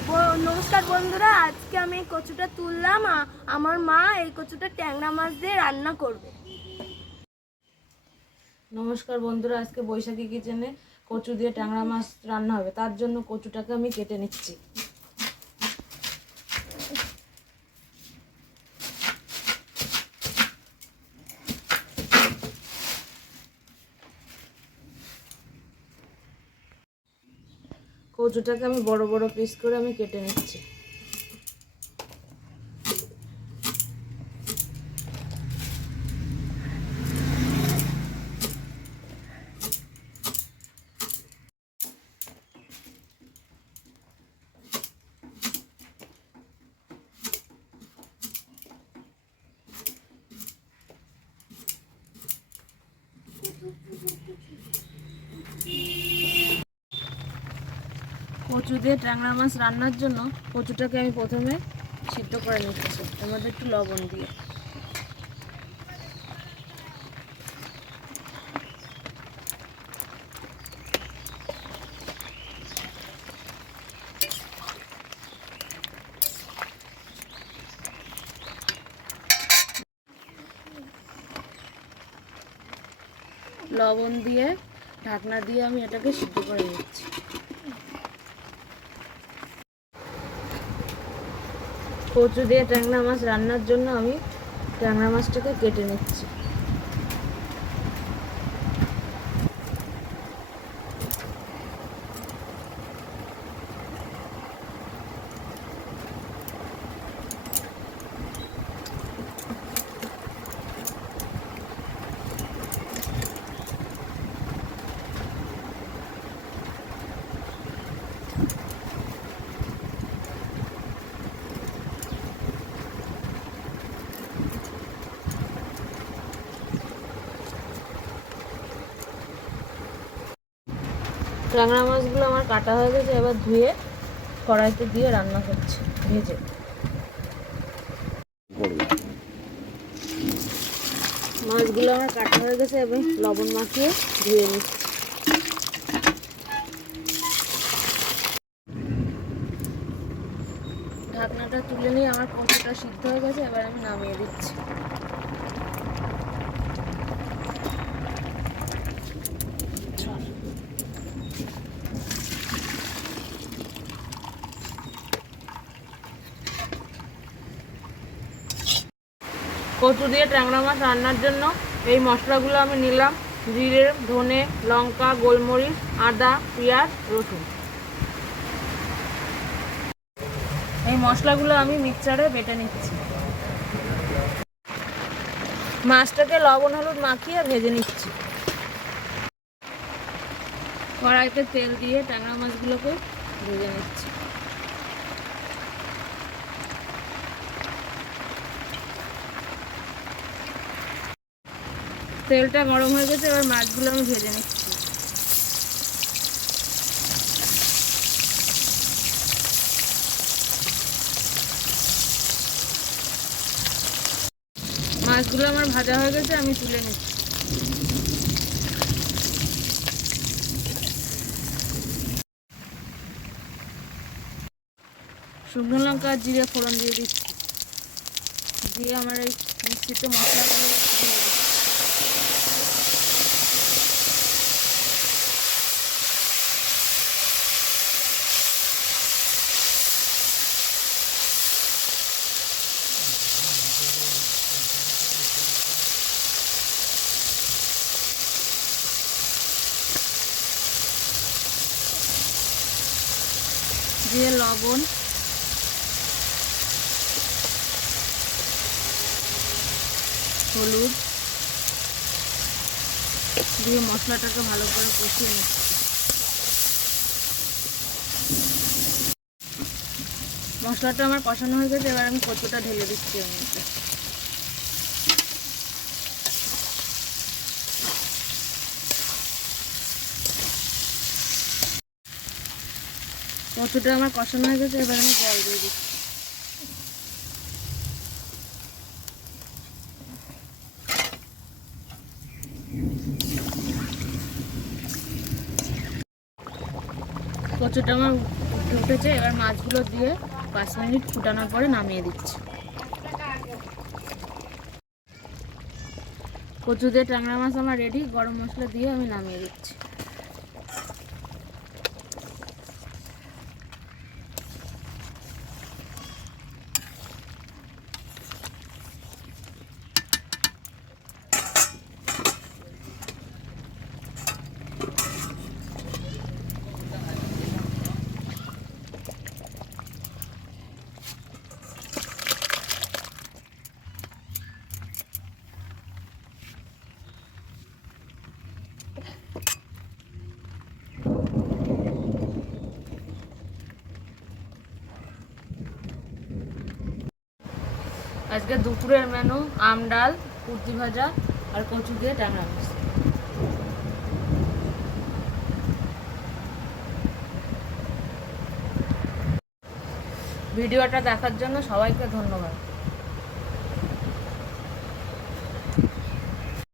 নমস্কার বন্ধুরা, আজকে আমি এই কচুটা তুললাম আমার মা এই কচুটা ট্যাংরা মাছ দিয়ে রান্না করবে। নমস্কার বন্ধুরা, আজকে বৈশাখী কিচেনে কচু দিয়ে ট্যাংরা মাছ রান্না হবে, তার জন্য কচুটাকে আমি কেটে নিচ্ছি। কচুটাকে আমি বড় বড় পিস করে আমি কেটে নিচ্ছি। কচু দিয়ে ট্যাংরা মাছ রান্নার জন্য কচুটাকে আমি প্রথমে সিদ্ধ করে নিচ্ছি। এর মধ্যে একটু লবণ দিয়ে। লবণ দিয়ে ঢাকনা দিয়ে আমি এটাকে সিদ্ধ করে নিচ্ছি। কচু দিয়ে ট্যাংরা মাছ রান্নার জন্য আমি ট্যাংরা মাছটাকে কেটে নিচ্ছি। ট্যাংরা মাছগুলো আমার কাটা হয়ে গেছে, এবার ধুয়ে কড়াইতে দিয়ে রান্না করছি, ভেজে। মাছগুলো আমার কাটা হয়ে গেছে এবং লবণ মাখিয়ে ধুয়ে নিচ্ছি। ঢাকনাটা তুলে নিয়ে আমার কচুটা সিদ্ধ হয়ে গেছে, এবার আমি নামিয়ে দিচ্ছি। কচু দিয়ে ট্যাংরা মাছ রান্নার জন্য এই মশলাগুলো আমি নিলাম। জিরে, ধনে, লঙ্কা, গোলমরিচ, আদা, পেঁয়াজ, রসুন। এই মশলাগুলো আমি মিক্সচারে বেটে নিচ্ছি। মাছটাকে লবণ, হলুদ মাখিয়ে ভেজে নিচ্ছি। কড়াইতে তেল দিয়ে ট্যাংরা মাছগুলোকে ভেজে নিচ্ছি। তেলটা গরম হয়ে গেছে, এবার মাছগুলো আমি ভেজে নিচ্ছি। মাছগুলো আমার ভাজা হয়ে গেছে, আমি তুলে নিচ্ছি। শুকনো লঙ্কা জিরে ফোড়ন দিয়ে দিচ্ছি। দিয়ে আমার এই মিষ্টিতে মশলাগুলো দিয়ে দিচ্ছি। দিয়ে লবণ। হলুদ। দিয়ে মশলাটাকে ভালো করে কষিয়ে নিচ্ছি। মশলাটা আমার কষানো হয়ে গেছে, এবার আমি কচুটা ঢেলে দিচ্ছি এর কচুটা আমার কষানো হয়ে গেছে, এবার আমি জল দিয়ে দিচ্ছি। কচুটা আমার ফুটে উঠেছে, এবার মাছগুলো দিয়ে পাঁচ মিনিট ফুটানোর পরে নামিয়ে দিচ্ছি। কচু দিয়ে ট্যাংরা মাছ আমার রেডি গরম মশলা দিয়ে আমি নামিয়ে দিচ্ছি। আজকে দুপুরের মেনু আম ডাল, কুর্তি ভাজা আর কচু দিয়ে মাছ ভিডিওটা দেখার জন্য সবাইকে ধন্যবাদ।